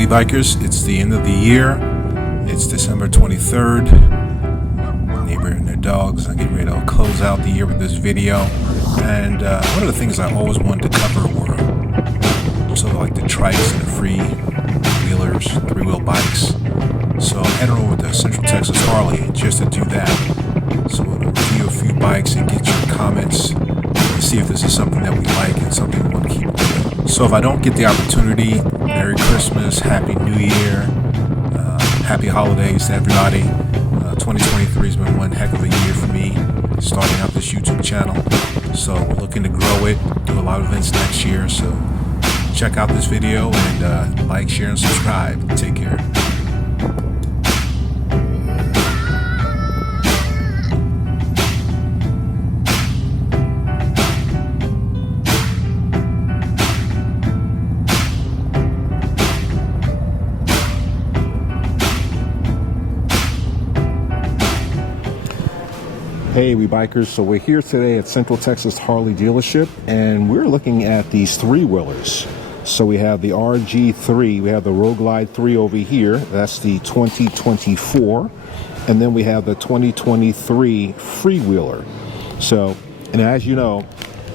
We Bikers, it's the end of the year. It's December 23rd. My neighbor and their dogs are getting ready to close out the year with this video. And one of the things I always wanted to cover were sort of like the trikes and the free wheelers, three-wheel bikes. So I'm heading over to Central Texas Harley just to do that. So we'll review a few bikes and get your comments and see if this is something that we like and something we want to keep doing. So if I don't get the opportunity, Merry Christmas, Happy New Year, Happy Holidays to everybody. 2023 has been one heck of a year for me, starting out this YouTube channel. So we're looking to grow it, do a lot of events next year. So check out this video and like, share, and subscribe. Take care. Hey, we bikers. So we're here today at Central Texas Harley dealership, and we're looking at these three-wheelers. So we have the RG3, we have the Road Glide 3 over here. That's the 2024. And then we have the 2023 Freewheeler. So, and as you know,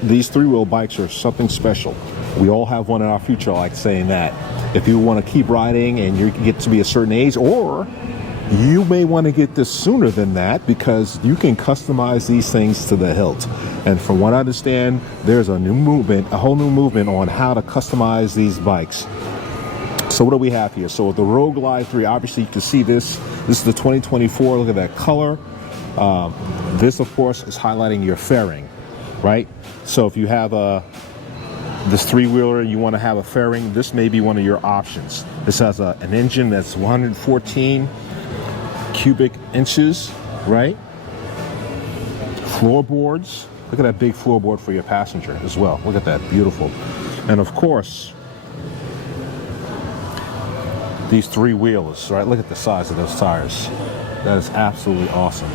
these three-wheel bikes are something special. We all have one in our future, I like saying that. If you want to keep riding and you get to be a certain age, or you may want to get this sooner than that, because you can customize these things to the hilt. And from what I understand, there's a new movement, a whole new movement on how to customize these bikes. So what do we have here? So the Road Glide 3, obviously you can see this. This is the 2024. Look at that color. This, of course, is highlighting your fairing, right? So if you have this three-wheeler, you want to have a fairing, this may be one of your options. This has an engine that's 114 cubic inches, right? Floorboards. Look at that big floorboard for your passenger as well. Look at that, beautiful. And of course, these three wheels, right? Look at the size of those tires. That is absolutely awesome.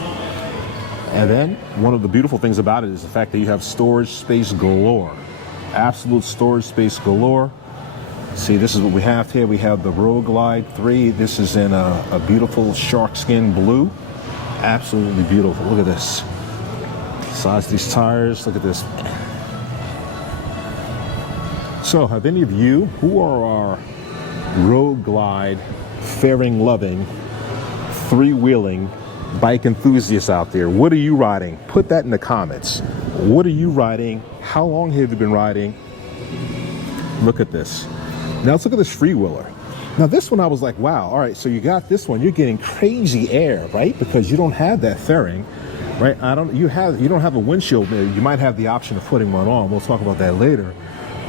And then one of the beautiful things about it is the fact that you have storage space galore. Absolute storage space galore. See, this is what we have here. We have the Road Glide 3. This is in a beautiful shark skin blue. Absolutely beautiful. Look at this. Size of these tires. Look at this. So, have any of you who are our Road Glide fairing loving, three-wheeling bike enthusiasts out there? What are you riding? Put that in the comments. What are you riding? How long have you been riding? Look at this. Now let's look at this freewheeler. Now this one I was like, wow, all right, so you got this one, you're getting crazy air, right? Because you don't have that fairing, right? You don't have a windshield there. You might have the option of putting one on. We'll talk about that later.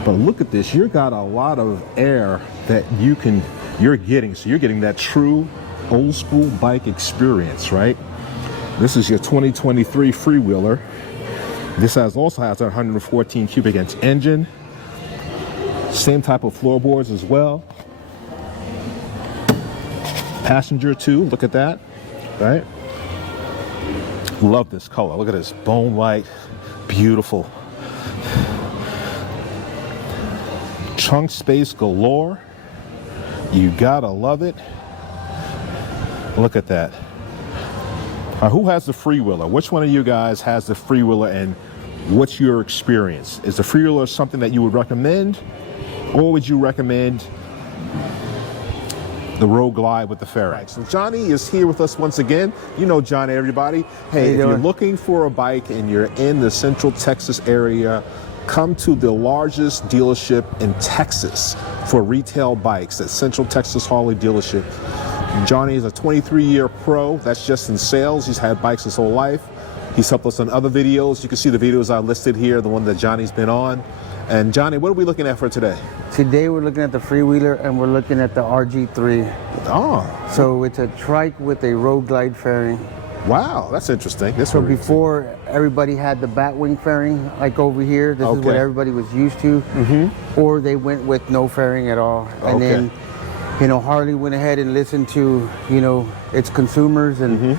But look at this, you got a lot of air that you're getting. So you're getting that true old school bike experience, right? This is your 2023 freewheeler. This also has a 114 cubic inch engine. Same type of floorboards as well. Passenger too, look at that, right? Love this color. Look at this, bone white, beautiful. Trunk space galore. You gotta love it. Look at that. Who has the freewheeler? Which one of you guys has the freewheeler, and what's your experience? Is the freewheeler something that you would recommend? Or would you recommend the Road Glide with the fairing? Right, so Johnny is here with us once again. You know Johnny, everybody. Hey, if you're looking for a bike and you're in the Central Texas area, come to the largest dealership in Texas for retail bikes at Central Texas Harley dealership. Johnny is a 23-year pro. That's just in sales. He's had bikes his whole life. He's helped us on other videos. You can see the videos I listed here, the one that Johnny's been on. And Johnny, what are we looking at for today? Today we're looking at the Freewheeler, and we're looking at the RG3. Oh. So it's a trike with a Road Glide fairing. Wow, that's interesting. So before, everybody had the Batwing fairing, like over here. This is what everybody was used to. Mm-hmm. Or they went with no fairing at all. And then, you know, Harley went ahead and listened to, you know, its consumers and,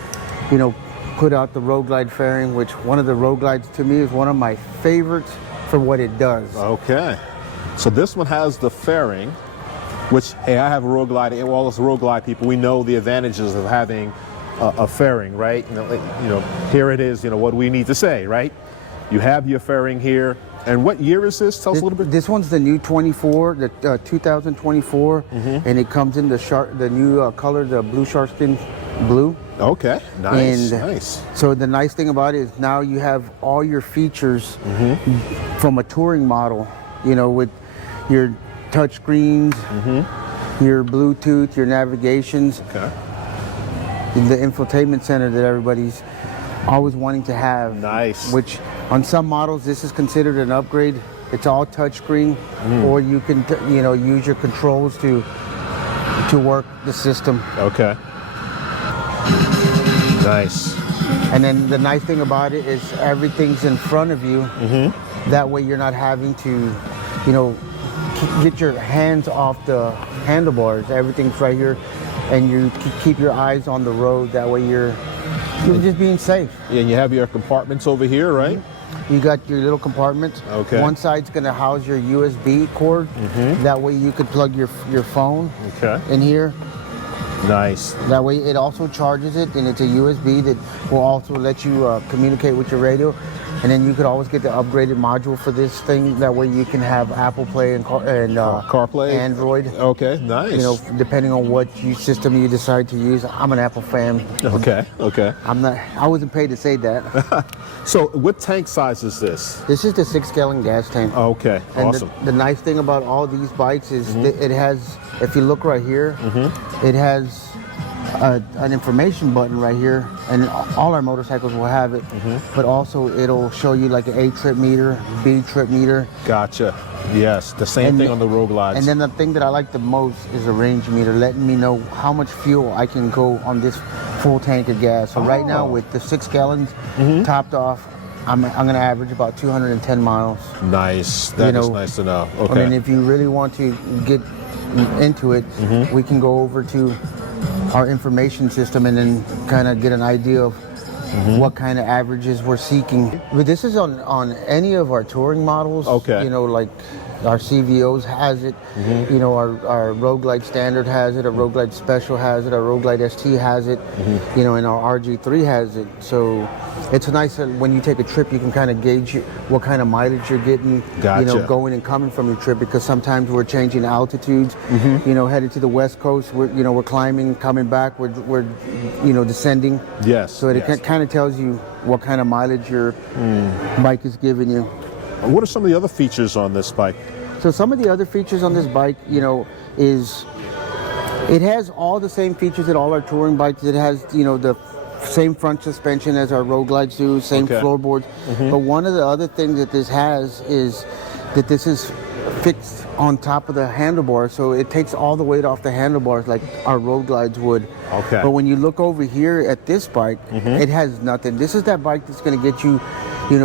you know, put out the Road Glide fairing, which one of the Road Glides to me is one of my favorites for what it does. Okay. So this one has the fairing. Which, hey, I have a Road Glide. All us Road Glide people, we know the advantages of having a fairing, right? Here it is. What do we need to say, right? You have your fairing here. And what year is this? Tell us a little bit. This one's the new 24, the 2024, and it comes in the new color, the blue sharkskin blue. Okay, nice, And nice. So the nice thing about it is now you have all your features from a touring model, with your touch screens, your Bluetooth, your navigations, Okay. the infotainment center that everybody's always wanting to have. Nice. Which on some models, this is considered an upgrade. It's all touchscreen, or you can, use your controls to work the system. Okay. Nice. And then the nice thing about it is everything's in front of you. That way you're not having to, get your hands off the handlebars. Everything's right here, and you keep your eyes on the road. That way you're just being safe. Yeah, and you have your compartments over here, right? You got your little compartments. Okay. One side's going to house your USB cord. That way you could plug your phone Okay. in here. Nice. That way it also charges it, and it's a USB that will also let you communicate with your radio. And then you could always get the upgraded module for this thing. That way you can have Apple Play and CarPlay? Android. Okay, nice. Depending on what system you decide to use. I'm an Apple fan. Okay, okay. I wasn't paid to say that. So what tank size is this? This is the 6-gallon gas tank. Okay, And awesome. the nice thing about all these bikes is that it has, if you look right here, it has an information button right here, and all our motorcycles will have it, but also it'll show you like an A trip meter, B trip meter. Gotcha. Yes, the same thing on the Road Glides. And then the thing that I like the most is the range meter, letting me know how much fuel I can go on this full tank of gas. So right now with the 6 gallons topped off, I'm going to average about 210 miles. Nice. That is nice to know. Okay. I mean, if you really want to get into it, we can go over to our information system and then kind of get an idea of what kind of averages we're seeking. But this is on any of our touring models. Okay. Like our CVOs has it. Our Road Glide Standard has it. Our Road Glide Special has it. Our Road Glide ST has it. And our RG3 has it. So it's nice that when you take a trip, you can kind of gauge what kind of mileage you're getting. Gotcha. Going and coming from your trip, because sometimes we're changing altitudes. Headed to the West Coast, we're climbing, coming back, we're descending. Yes. So it kind of tells you what kind of mileage your bike is giving you. What are some of the other features on this bike? So some of the other features on this bike, is it has all the same features that all our touring bikes. It has, the same front suspension as our Road Glides do, same floorboards. But one of the other things that this has is that this is fixed on top of the handlebar, so it takes all the weight off the handlebars like our Road Glides would. Okay. But when you look over here at this bike, it has nothing. This is that bike that's going to get you,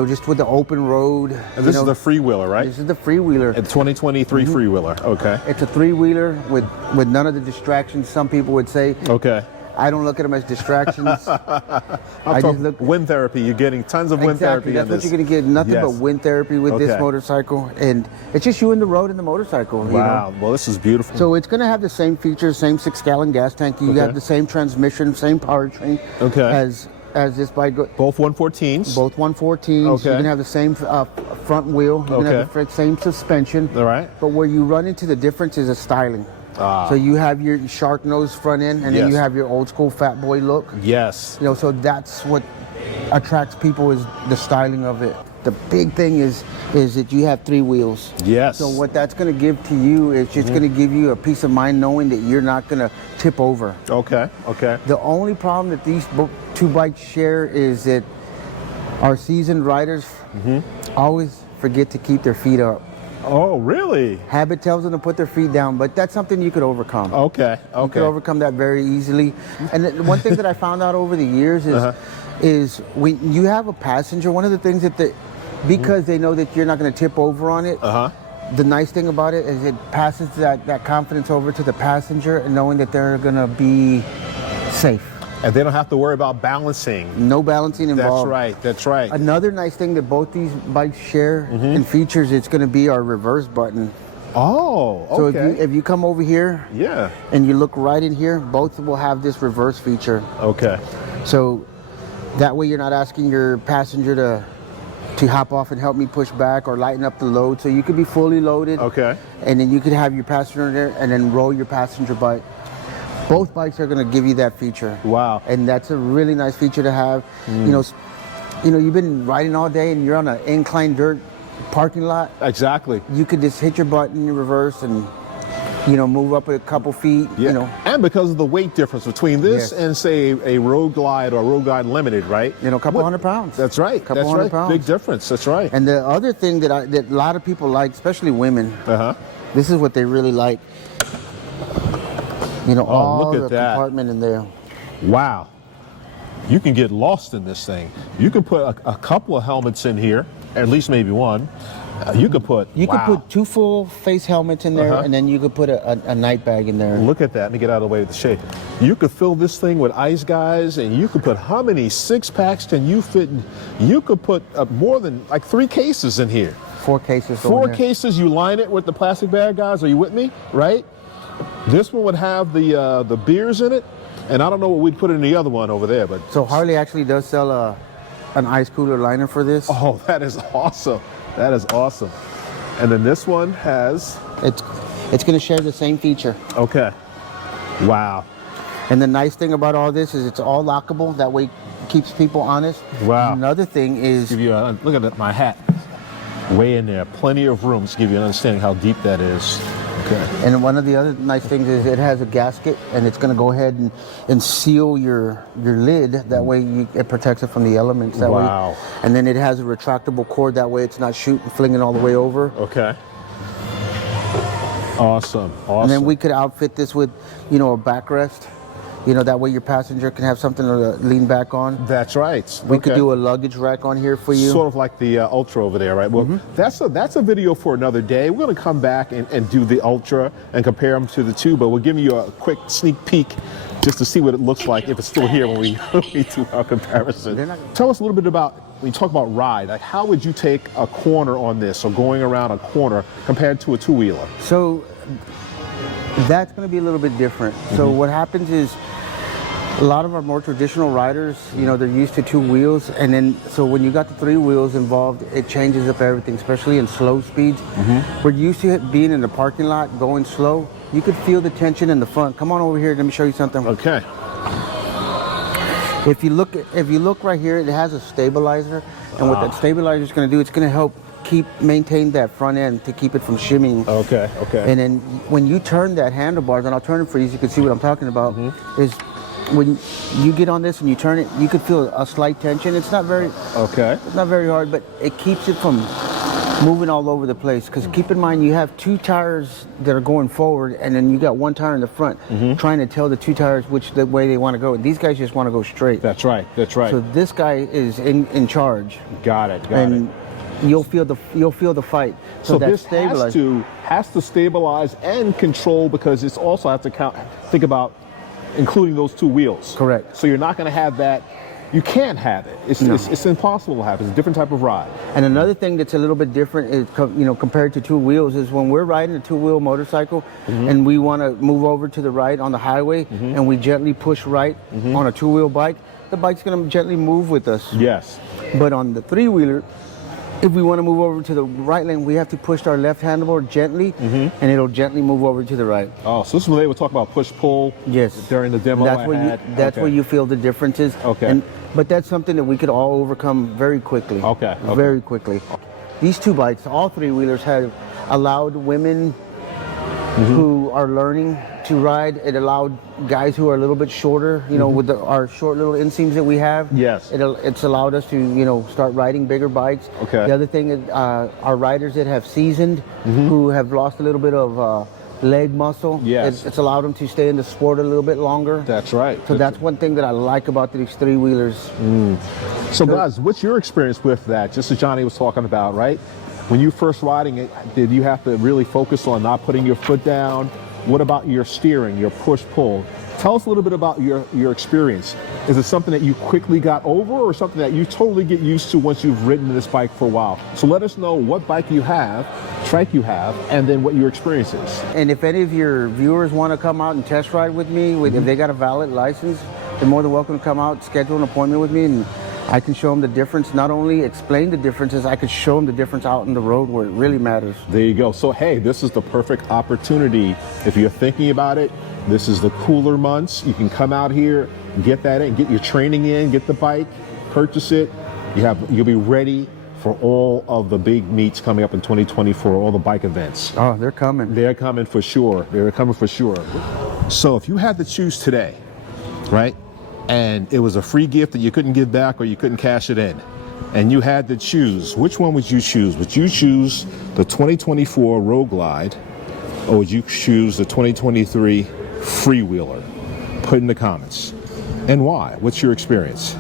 just with the open road. And this is the freewheeler, right? This is the freewheeler. A 2023 freewheeler. Okay. It's a three-wheeler with none of the distractions some people would say. Okay. I don't look at them as distractions. I just look wind therapy. You're getting tons of wind therapy. That's what you're going to get. Nothing but wind therapy with this Okay. motorcycle, and it's just you and the road and the motorcycle. Wow. Well, this is beautiful. So it's going to have the same features, same 6-gallon gas tank. You have the same transmission, same powertrain. Okay. As this bike. Both 114s. Both 114s. Okay. You're going to have the same front wheel. You're going to have the same suspension. All right. But where you run into the difference is a styling. So you have your shark nose front end, and then you have your old school fat boy look. Yes. So that's what attracts people, is the styling of it. The big thing is that you have 3 wheels. Yes. So what that's going to give to you is just going to give you a peace of mind knowing that you're not going to tip over. Okay. Okay. The only problem that these 2 bikes share is that our seasoned riders always forget to keep their feet up. Oh, really? Habit tells them to put their feet down, but that's something you could overcome. Okay. Okay. You could overcome that very easily. And one thing that I found out over the years is when you have a passenger, one of the things that because they know that you're not going to tip over on it, the nice thing about it is it passes that confidence over to the passenger, and knowing that they're going to be safe. And they don't have to worry about balancing. No balancing involved. That's right. That's right. Another nice thing that both these bikes share in features, it's going to be our reverse button. Oh, So okay. if you come over here Yeah. and you look right in here, both will have this reverse feature. Okay. So that way you're not asking your passenger to hop off and help me push back or lighten up the load. So you could be fully loaded. Okay. And then you could have your passenger there and then roll your passenger bike. Both bikes are going to give you that feature. Wow. And that's a really nice feature to have. You've been riding all day and you're on an inclined dirt parking lot. Exactly. You could just hit your button in reverse and move up a couple feet. Yeah. And because of the weight difference between this Yes. and say a Road Glide or Road Glide Limited, right? A couple hundred pounds. That's right. Couple That's hundred right. pounds. Big difference. That's right. And the other thing that a lot of people like, especially women, this is what they really like. All look at the that. compartment in there. Wow. You can get lost in this thing. You can put a couple of helmets in here, at least maybe one. You could put could put 2 full face helmets in there, and then you could put a night bag in there. Look at that. Let me get out of the way of the shade. You could fill this thing with ice, guys, and you could put how many 6-packs can you fit in? You could put more than like 3 cases in here. 4 cases. 4 cases. You line it with the plastic bag, guys. Are you with me? Right? This one would have the beers in it, and I don't know what we'd put in the other one over there, but So Harley actually does sell an ice cooler liner for this. oh, that is awesome. That is awesome. And then this one has It's going to share the same feature. okay. Wow. And the nice thing about all this is it's all lockable. That way it keeps people honest. Wow. Another thing is Give you a look at my hat. Way in there. Plenty of room to give you an understanding how deep that is. Okay. And one of the other nice things is it has a gasket, and it's going to go ahead and seal your lid. That way it protects it from the elements. That Wow. way. And then it has a retractable cord. That way it's not flinging all the way over. Okay. Awesome. Awesome. And then we could outfit this with, a backrest. That way your passenger can have something to lean back on. That's right. We could do a luggage rack on here for you. Sort of like the Ultra over there, right? Well, that's a video for another day. We're going to come back and do the Ultra and compare them to the two, but we're giving you a quick sneak peek just to see what it looks like if it's still here when we do our comparison. Tell us a little bit about, when you talk about ride, like how would you take a corner on this or going around a corner compared to a two-wheeler? So that's going to be a little bit different. So what happens is a lot of our more traditional riders, they're used to 2 wheels, and then so when you got the 3 wheels involved, it changes up everything, especially in slow speeds. We're used to it being in the parking lot, going slow. You could feel the tension in the front. Come on over here, let me show you something. Okay. If you look right here, it has a stabilizer, and what that stabilizer is going to do, it's going to help maintain that front end to keep it from shimmying. Okay. Okay. And then when you turn that handlebars, and I'll turn it for you so you can see what I'm talking about, is when you get on this and you turn it, you could feel a slight tension. It's not very hard, but it keeps it from moving all over the place. Because keep in mind, you have 2 tires that are going forward, and then you got 1 tire in the front, trying to tell the 2 tires which the way they want to go. These guys just want to go straight. That's right. That's right. So this guy is in charge. Got it. And you'll feel the fight. So that this has to stabilize and control, because it's also have to think about including those 2 wheels. Correct. So you're not going to have that. You can't have it. It's impossible to have. It's a different type of ride. And another thing that's a little bit different is, compared to 2 wheels, is when we're riding a 2-wheel motorcycle and we want to move over to the right on the highway, and we gently push right on a 2-wheel bike, the bike's going to gently move with us. Yes. But on the 3-wheeler, if we want to move over to the right lane, we have to push our left handlebar gently, and it'll gently move over to the right. Oh, so this is where they would talk about push-pull. Yes. During the demo That's where you feel the differences. Okay. But that's something that we could all overcome very quickly. Okay. Very quickly. These 2 bikes, all 3-wheelers, have allowed women who are learning to ride. It allowed guys who are a little bit shorter, with our short little inseams that we have. Yes. It's allowed us to, start riding bigger bikes. Okay. The other thing is our riders that have seasoned, who have lost a little bit of leg muscle. Yes. It's allowed them to stay in the sport a little bit longer. That's right. So that's one thing that I like about these 3-wheelers. So guys, what's your experience with that? Just as Johnny was talking about, right? When you first riding it, did you have to really focus on not putting your foot down? What about your steering, your push-pull? Tell us a little bit about your experience. Is it something that you quickly got over, or something that you totally get used to once you've ridden this bike for a while? So let us know what bike you have, trike you have, and then what your experience is. And if any of your viewers want to come out and test ride with me, if they got a valid license, they're more than welcome to come out, schedule an appointment with me, and I can show them the difference. Not only explain the differences, I could show them the difference out in the road where it really matters. There you go. So hey, this is the perfect opportunity. If you're thinking about it, this is the cooler months. You can come out here, get that in, get your training in, get the bike, purchase it. You'll be ready for all of the big meets coming up in 2024, all the bike events. Oh, they're coming. They're coming for sure. They're coming for sure. So if you had to choose today, right, and it was a free gift that you couldn't give back or you couldn't cash it in, and you had to choose, which one would you choose? Would you choose the 2024 Road Glide, or would you choose the 2023 Freewheeler? Put in the comments. And why? What's your experience?